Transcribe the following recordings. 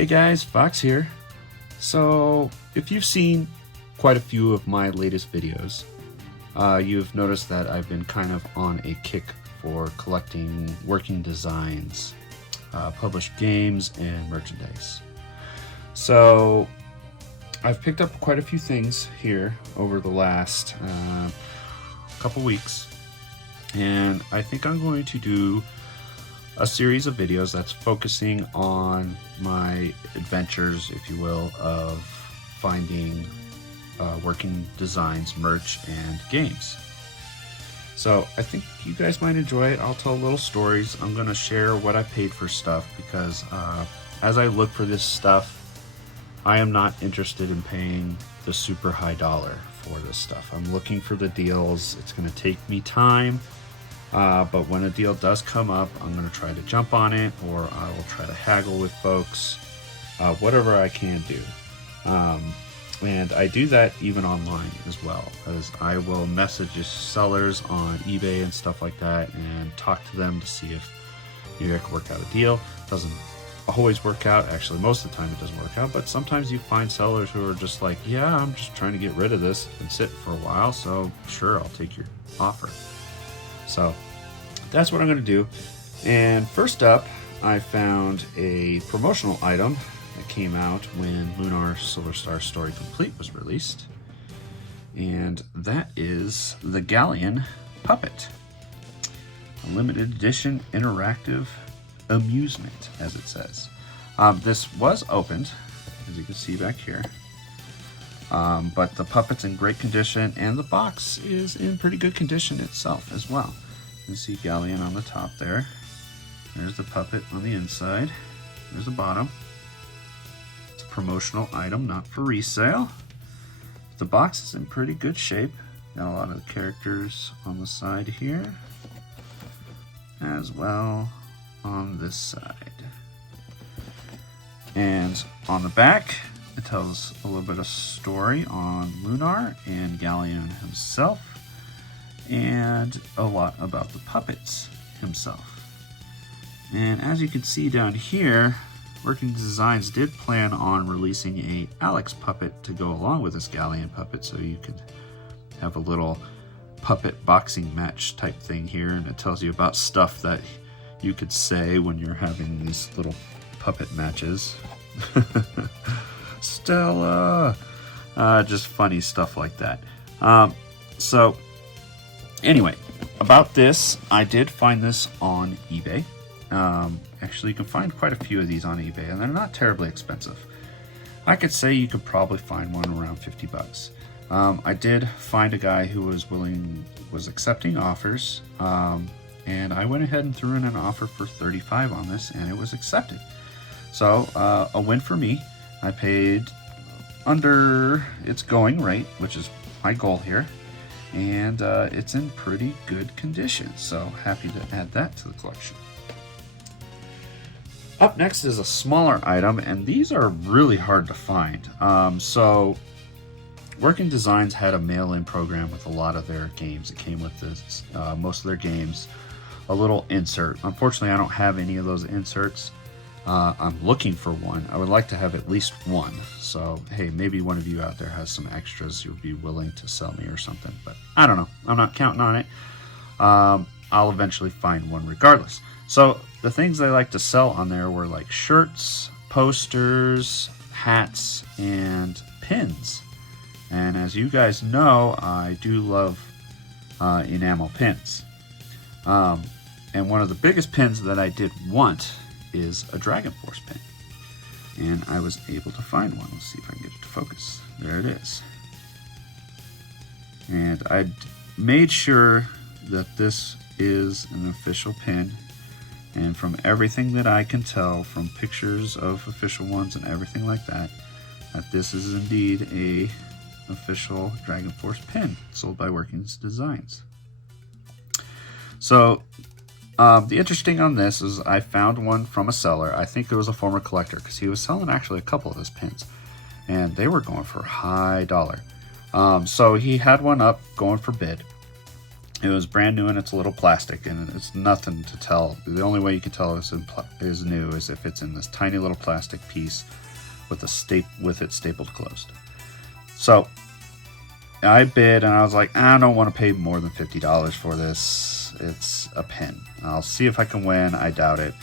Hey guys, Fox here. So, if you've seen quite a few of my latest videos, you've noticed that I've been kind of on a kick for collecting working designs, published games, and merchandise. So, I've picked up quite a few things here over the last couple weeks, and I think I'm going to do a series of videos that's focusing on my adventures, if you will, of finding working designs, merch, and games. So I think you guys might enjoy it. I'll tell little stories. I'm going to share what I paid for stuff because as I look for this stuff, I am not interested in paying the super high dollar for this stuff. I'm looking for the deals. It's going to take me time. But when a deal does come up, I'm going to try to jump on it, or I will try to haggle with folks, whatever I can do. And I do that even online as well, as I will message sellers on eBay and stuff like that and talk to them to see if maybe I can work out a deal. Doesn't always work out. Actually, most of the time it doesn't work out, but sometimes you find sellers who are just like, yeah, I'm just trying to get rid of this and sit for a while, so sure, I'll take your offer. So that's what I'm going to do. And first up, I found a promotional item that came out when Lunar Silver Star Story Complete was released. And that is the Galleon Puppet. A limited edition interactive amusement, as it says. This was opened, as you can see back here. But the puppet's in great condition, and the box is in pretty good condition itself as well. You can see Galleon on the top there. There's the puppet on the inside. There's the bottom. It's a promotional item, not for resale. The box is in pretty good shape. Got a lot of the characters on the side here, as well on this side. And on the back, it tells a little bit of story on Lunar and Galleon himself, and a lot about the puppets himself. And as you can see down here, Working Designs did plan on releasing a Alex puppet to go along with this Galleon puppet, so you could have a little puppet boxing match type thing here, and it tells you about stuff that you could say when you're having these little puppet matches. Stella! Just funny stuff like that. So, anyway, about this, I did find this on eBay. Actually, you can find quite a few of these on eBay, and they're not terribly expensive. I could say you could probably find one around 50 bucks. I did find a guy who was accepting offers, and I went ahead and threw in an offer for 35 on this, and it was accepted. So, a win for me. I paid under its going rate, which is my goal here, and it's in pretty good condition, so happy to add that to the collection. Up next is a smaller item, and these are really hard to find. So Working Designs had a mail-in program with a lot of their games. It came with this, most of their games, a little insert. Unfortunately, I don't have any of those inserts. I'm looking for one. I would like to have at least one. So, hey, maybe one of you out there has some extras you'll be willing to sell me or something. But I don't know. I'm not counting on it. I'll eventually find one regardless. So the things they like to sell on there were like shirts, posters, hats, and pins. And as you guys know, I do love enamel pins. And one of the biggest pins that I did want is a Dragon Force pin. And I was able to find one. Let's see if I can get it to focus. There it is. And I made sure that this is an official pin. And from everything that I can tell, from pictures of official ones and everything like that, that this is indeed a official Dragon Force pin sold by Working Designs. So the interesting on this is I found one from a seller. I think it was a former collector, because he was selling actually a couple of his pins, and they were going for high dollar. So he had one up going for bid, It was brand new and it's a little plastic, and it's nothing to tell. The only way you can tell is new is if it's in this tiny little plastic piece with it stapled closed. So I bid, and I was like, I don't want to pay more than $50 for this. It's a pin. I'll see if I can win. I doubt it.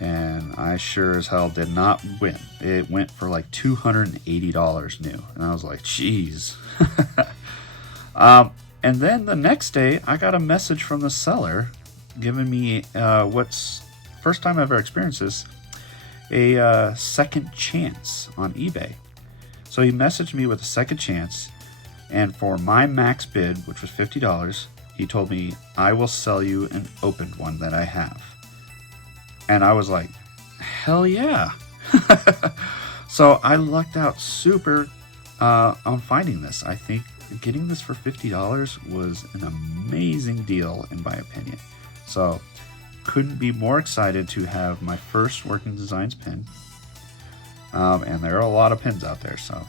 And I sure as hell did not win. It went for like $280 new, and I was like, geez. And then the next day, I got a message from the seller giving me what's first time I've ever experienced this, a second chance on eBay. So he messaged me with a second chance, and for my max bid, which was $50, he told me, I will sell you an opened one that I have. And I was like, hell yeah. So I lucked out super on finding this. I think getting this for $50 was an amazing deal in my opinion. So couldn't be more excited to have my first Working Designs pin. And there are a lot of pins out there, so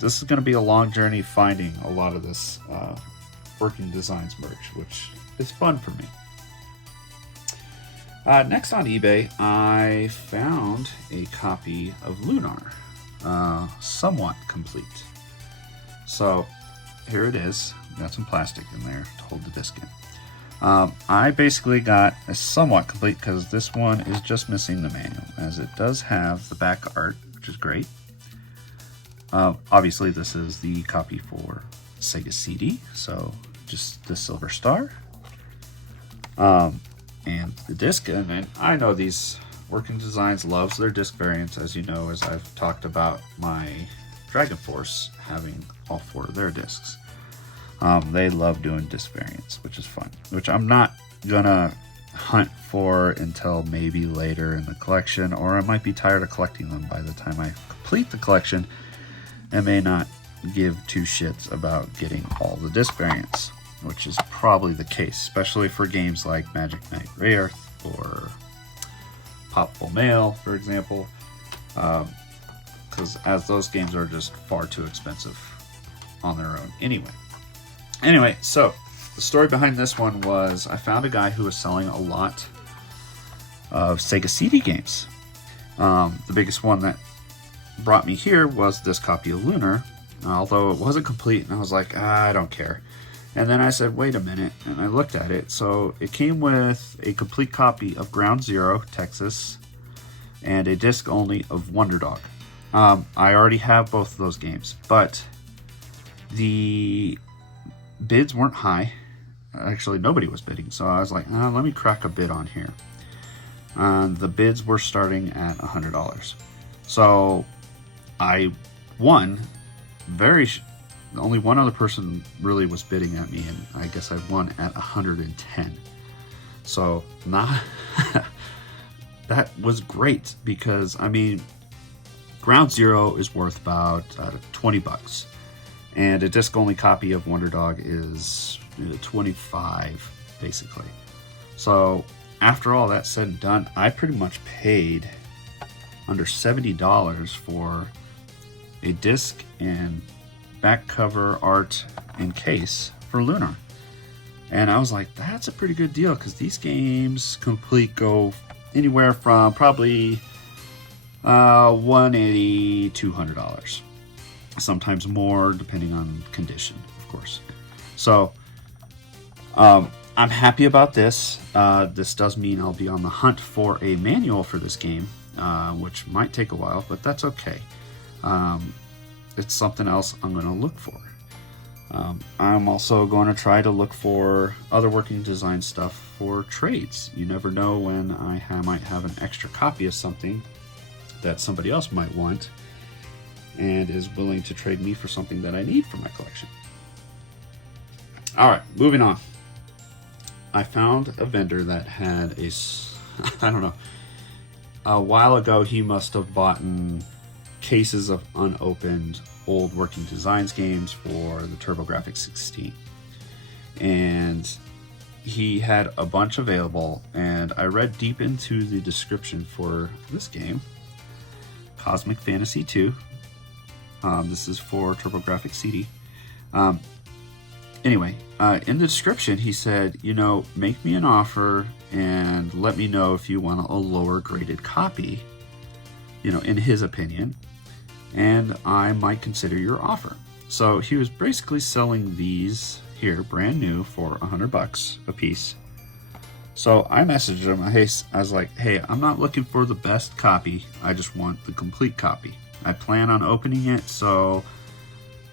this is going to be a long journey finding a lot of this Working Designs merch, which is fun for me. Next on eBay, I found a copy of Lunar, somewhat complete. So here it is. Got some plastic in there to hold the disc in. I basically got a somewhat complete because this one is just missing the manual, as it does have the back art, which is great. Obviously, this is the copy for Sega CD, so just the silver star. And the disc, and then I know these Working Designs loves their disc variants, as you know, as I've talked about my Dragon Force having all 4 of their discs. They love doing disc variants, which is fun, which I'm not gonna hunt for until maybe later in the collection, or I might be tired of collecting them by the time I complete the collection and may not give 2 shits about getting all the disc variants, which is probably the case, especially for games like Magic Knight Rayearth or Pop Full Mail, for example, because as those games are just far too expensive on their own anyway. So the story behind this one was I found a guy who was selling a lot of Sega CD games. The biggest one that brought me here was this copy of Lunar, although it wasn't complete, and I was like, I don't care. And then I said, wait a minute, and I looked at it. So it came with a complete copy of Ground Zero, Texas, and a disc only of Wonder Dog. I already have both of those games, but the bids weren't high. Actually, nobody was bidding, so I was like, let me crack a bid on here. The bids were starting at $100. So I won. Only one other person really was bidding at me, and I guess I won at 110. So that was great, because I mean, Ground Zero is worth about $20, and a disc-only copy of Wonder Dog is $25 basically. So after all that said and done, I pretty much paid under $70 for a disc and back cover art and case for Lunar. And I was like, that's a pretty good deal, because these games complete go anywhere from probably $180 to $200, sometimes more depending on condition, of course. So I'm happy about this. This does mean I'll be on the hunt for a manual for this game, which might take a while, but that's okay. It's something else I'm going to look for. I'm also going to try to look for other Working Design stuff for trades. You never know when I might have an extra copy of something that somebody else might want and is willing to trade me for something that I need for my collection. Alright, moving on. I found a vendor that had I don't know, a while ago he must have bought cases of unopened old Working Designs games for the TurboGrafx 16, and he had a bunch available, and I read deep into the description for this game, Cosmic Fantasy 2. This is for TurboGrafx CD. anyway, in the description, he said, you know, make me an offer and let me know if you want a lower graded copy, you know, in his opinion, and I might consider your offer. So he was basically selling these here brand new for $100 a piece. So I messaged him. I was like, hey, I'm not looking for the best copy. I just want the complete copy. I plan on opening it. So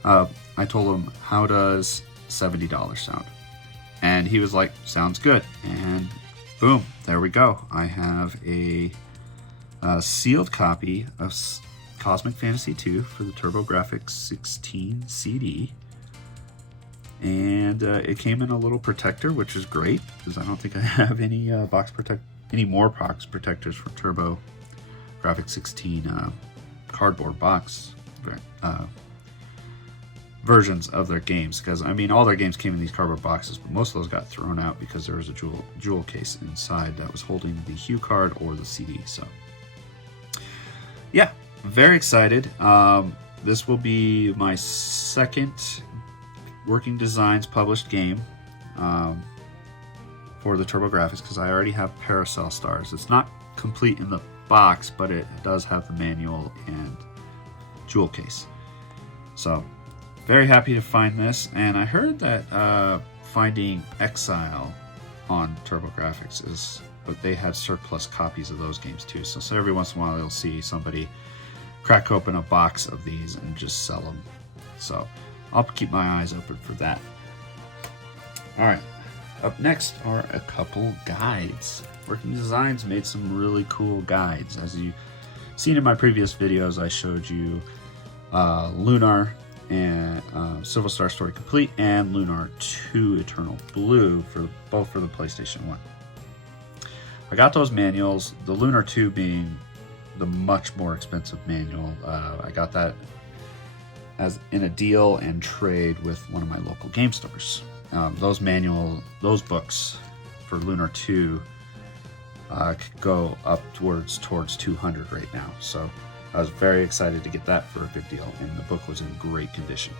I told him, how does $70 sound? And he was like, sounds good. And boom, there we go. I have a sealed copy of Cosmic Fantasy 2 for the TurboGrafx 16 CD. And it came in a little protector, which is great because I don't think I have any more box protectors for TurboGrafx 16 cardboard box versions of their games. Because I mean, all their games came in these cardboard boxes, but most of those got thrown out because there was a jewel case inside that was holding the HuCard or the CD. So yeah, very excited. This will be my second Working Designs published game for the TurboGrafx, because I already have Paracel Stars. It's not complete in the box, but it does have the manual and jewel case. So very happy to find this. And I heard that finding Exile on TurboGrafx is, but they had surplus copies of those games too. So every once in a while you'll see somebody crack open a box of these and just sell them. So I'll keep my eyes open for that. All right, up next are a couple guides. Working Designs made some really cool guides. As you've seen in my previous videos, I showed you Lunar and Civil Star Story Complete and Lunar 2 Eternal Blue both for the PlayStation 1. I got those manuals, the Lunar 2 being the much more expensive manual. I got that as in a deal and trade with one of my local game stores. Those books for Lunar 2 could go upwards towards $200 right now. So I was very excited to get that for a good deal, and the book was in great condition.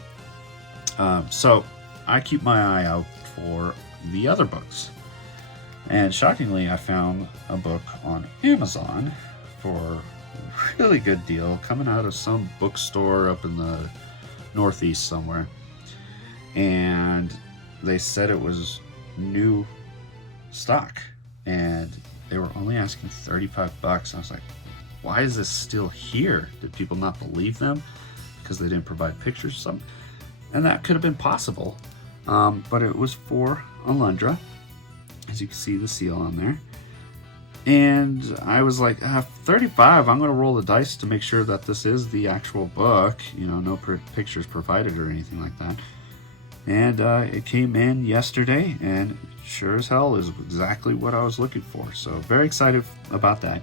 So I keep my eye out for the other books. And shockingly, I found a book on Amazon for a really good deal, coming out of some bookstore up in the Northeast somewhere, and they said it was new stock, and they were only asking $35. I was like, why is this still here? Did people not believe them because they didn't provide pictures or something? And that could have been possible, but it was for Alundra, as you can see the seal on there. And I was like, 35, I'm going to roll the dice to make sure that this is the actual book. You know, no pictures provided or anything like that. And it came in yesterday, and sure as hell is exactly what I was looking for. So very excited about that.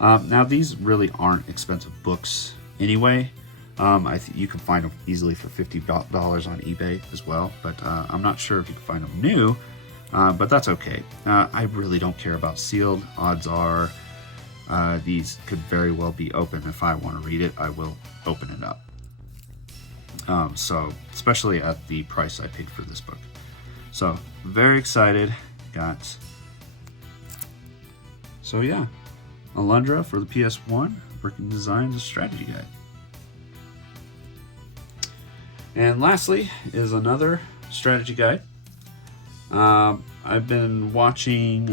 Now, these really aren't expensive books anyway. You can find them easily for $50 on eBay as well. But I'm not sure if you can find them new. But that's okay. I really don't care about sealed. Odds are these could very well be open. If I want to read it, I will open it up. So especially at the price I paid for this book. So very excited. So yeah, Alundra for the PS1, Working Designs, a strategy guide. And lastly is another strategy guide. I've been watching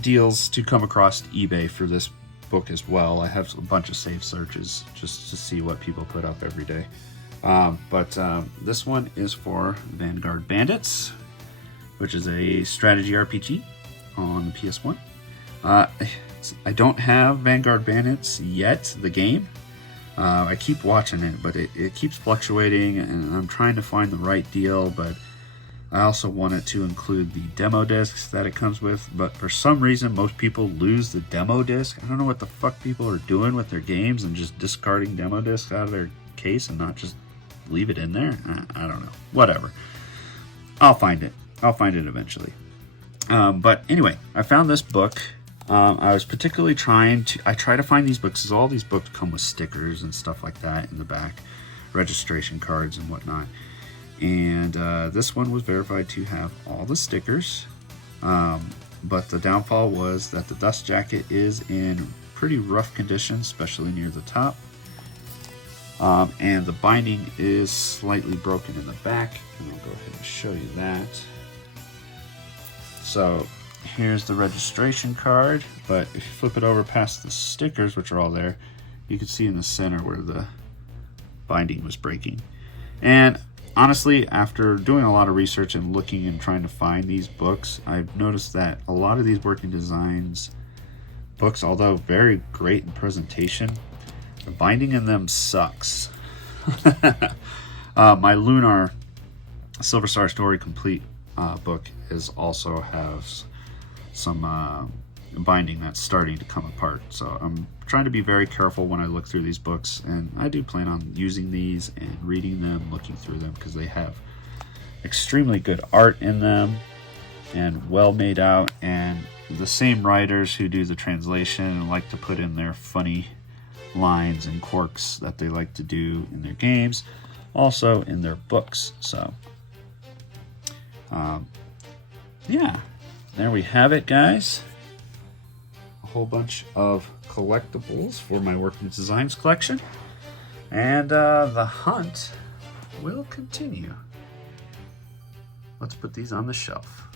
deals to come across eBay for this book as well. I have a bunch of safe searches just to see what people put up every day. But this one is for Vanguard Bandits, which is a strategy RPG on the PS1. I don't have Vanguard Bandits yet, the game. I keep watching it, but it keeps fluctuating, and I'm trying to find the right deal, but I also want it to include the demo discs that it comes with, but for some reason most people lose the demo disc. I don't know what the fuck people are doing with their games and just discarding demo discs out of their case and not just leave it in there. I don't know. Whatever. I'll find it. I'll find it eventually. But anyway, I found this book. I was particularly I try to find these books, because all these books come with stickers and stuff like that in the back. registration cards and whatnot. And this one was verified to have all the stickers, but the downfall was that the dust jacket is in pretty rough condition, especially near the top. And the binding is slightly broken in the back, and I'll go ahead and show you that. So here's the registration card, but if you flip it over past the stickers, which are all there, you can see in the center where the binding was breaking. And honestly, after doing a lot of research and looking and trying to find these books, I've noticed that a lot of these Working Designs books, although very great in presentation, the binding in them sucks. My Lunar Silver Star Story Complete book also has some binding that's starting to come apart. So I'm trying to be very careful when I look through these books, and I do plan on using these and reading them, looking through them, because they have extremely good art in them and well made out, and the same writers who do the translation like to put in their funny lines and quirks that they like to do in their games, also in their books. So yeah, there we have it, guys. A whole bunch of collectibles for my Working Designs collection, and the hunt will continue. Let's put these on the shelf.